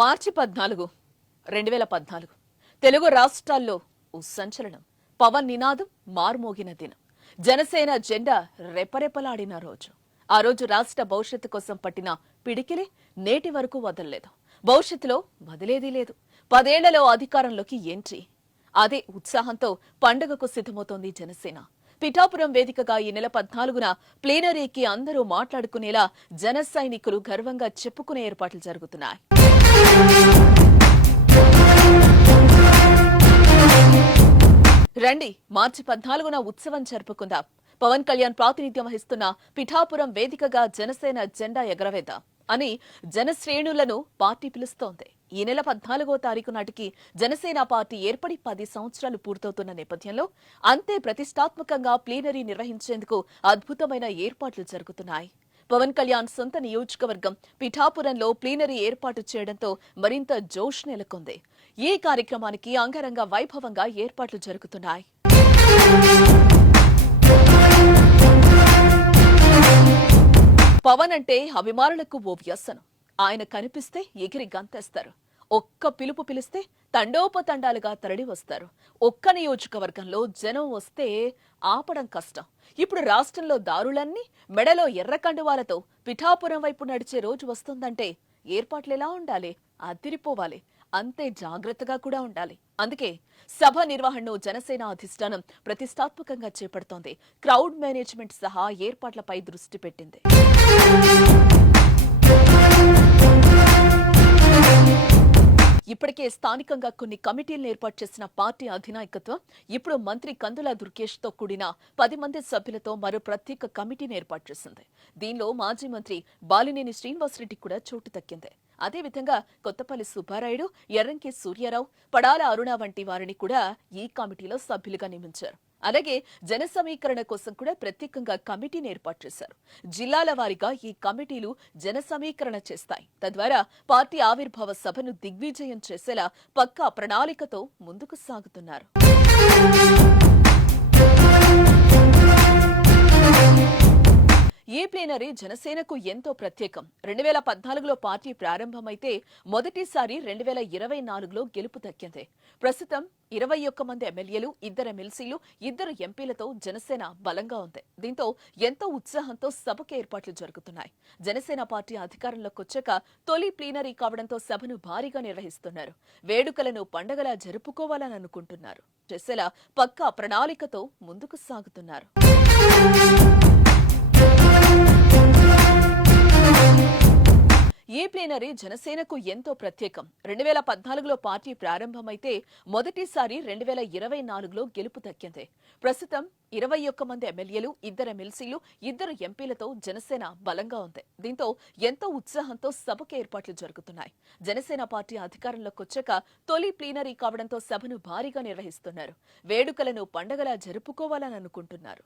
మార్చి 14, 2014 తెలుగు రాష్ట్రాల్లో ఓ సంచలనం. పవన్ నినాదం మార్మోగిన దినం. జనసేన జెండా రెపరెపలాడిన రోజు. ఆ రోజు రాష్ట్ర భవిష్యత్తు కోసం పట్టిన పిడికిలి నేటి వరకు వదలలేదు. భవిష్యత్తులో వదిలేదీ లేదు. 10 ఏళ్లలో అధికారంలోకి ఎంట్రీ. అదే ఉత్సాహంతో పండుగకు సిద్ధమవుతోంది జనసేన. పిఠాపురం వేదికగా ఈ నెల 14న ప్లీనరీకి అందరూ మాట్లాడుకునేలా జన సైనికులు గర్వంగా చెప్పుకునే ఏర్పాట్లు జరుగుతున్నాయి. రండి, మార్చి 14న ఉత్సవం జరుపుకుందాం. పవన్ కళ్యాణ్ ప్రాతినిధ్యం వహిస్తున్న పిఠాపురం వేదికగా జనసేన జెండా ఎగరవేద్దాం అని జనశ్రేణులను పార్టీ పిలుస్తోంది. ఈ నెల 14వ తారీఖు నాటికి జనసేన పార్టీ ఏర్పడి 10 సంవత్సరాలు పూర్తవుతున్న నేపథ్యంలో అంతే ప్రతిష్టాత్మకంగా ప్లీనరీ నిర్వహించేందుకు అద్భుతమైన ఏర్పాట్లు జరుగుతున్నాయి. పవన్ కళ్యాణ్ సొంత నియోజకవర్గం పిఠాపురంలో ప్లీనరీ ఏర్పాటు చేయడంతో మరింత జోష్ నెలకొంది. ఈ కార్యక్రమానికి అంగరంగ వైభవంగా ఏర్పాట్లు జరుగుతున్నాయి. పవన్ అంటే అభిమానులకు ఓ వ్యసనం. ఆయన కనిపిస్తే ఎగిరి గంతేస్తారు. ఒక్క పిలుపు పిలిస్తే తండోపతండాలుగా తరలి వస్తారు. ఒక్క నియోజకవర్గంలో జనం వస్తే ఆపడం కష్టం. ఇప్పుడు రాష్ట్రంలో దారులన్నీ మెడలో ఎర్ర కండువాలతో పిఠాపురం వైపు నడిచే రోజు వస్తుందంటే ఏర్పాట్లెలా ఉండాలి? అదిరిపోవాలి. అంతే జాగ్రత్తగా కూడా ఉండాలి. అందుకే సభ నిర్వహణను జనసేన అధిష్టానం ప్రతిష్టాత్మకంగా చేపడుతోంది. క్రౌడ్ మేనేజ్మెంట్ సహా ఏర్పాట్లపై దృష్టి పెట్టింది. ఇప్పటికే స్థానికంగా కొన్ని కమిటీలను ఏర్పాటు చేసిన పార్టీ అధినాయకత్వం ఇప్పుడు మంత్రి కందుల దుర్గేష్ తో కూడిన 10 మంది సభ్యులతో మరో ప్రత్యేక కమిటీని ఏర్పాటు చేసింది. దీనిలో మాజీ మంత్రి బాలినేని శ్రీనివాసరెడ్డి కూడా చోటు దక్కింది. అదేవిధంగా కొత్తపల్లి సుబ్బారాయుడు, ఎర్రంకి సూర్యారావు, పడాల అరుణ వంటి వారిని కూడా ఈ కమిటీలో సభ్యులుగా నియమించారు. అలాగే జన సమీకరణ కోసం కూడా ప్రత్యేకంగా కమిటీని ఏర్పాటు చేశారు. జిల్లాల వారీగా ఈ కమిటీలు జన సమీకరణ చేస్తాయి. తద్వారా పార్టీ ఆవిర్భావ సభను దిగ్విజయం చేసేలా పక్కా ప్రణాళికతో ముందుకు సాగుతున్నారు. ఈ ప్లీనరీ జనసేనకు ఎంతో ప్రత్యేకం. 2014లో పార్టీ ప్రారంభమైతే మొదటిసారి 2024లో గెలుపు దక్కింది. ప్రస్తుతం 21 మంది ఎమ్మెల్యేలు, 2 ఎమ్మెల్సీలు, 2 ఎంపీలతో జనసేన బలంగా ఉంది. దీంతో ఎంతో ఉత్సాహంతో సభకు ఏర్పాట్లు జరుగుతున్నాయి. జనసేన పార్టీ అధికారంలోకి వచ్చాక తొలి ప్లీనరీ కావడంతో సభను భారీగా నిర్వహిస్తున్నారు. వేడుకలను పండగలా జరుపుకోవాలని అనుకుంటున్నారు. చేసేలా పక్కా ప్రణాళికతో ముందుకు సాగుతున్నారు. ఈ ప్లీనరీ జనసేనకు ఎంతో ప్రత్యేకం. 2014లో పార్టీ ప్రారంభమైతే మొదటిసారి 2024లో గెలుపు దక్కింది. ప్రస్తుతం 21 మంది ఎమ్మెల్యేలు, 2 ఎమ్మెల్సీలు, 2 ఎంపీలతో జనసేన బలంగా ఉంది. దీంతో ఎంతో ఉత్సాహంతో సభకు ఏర్పాట్లు జరుగుతున్నాయి. జనసేన పార్టీ అధికారంలోకి వచ్చాక తొలి ప్లీనరీ కావడంతో సభను భారీగా నిర్వహిస్తున్నారు. వేడుకలను పండగలా జరుపుకోవాలని అనుకుంటున్నారు.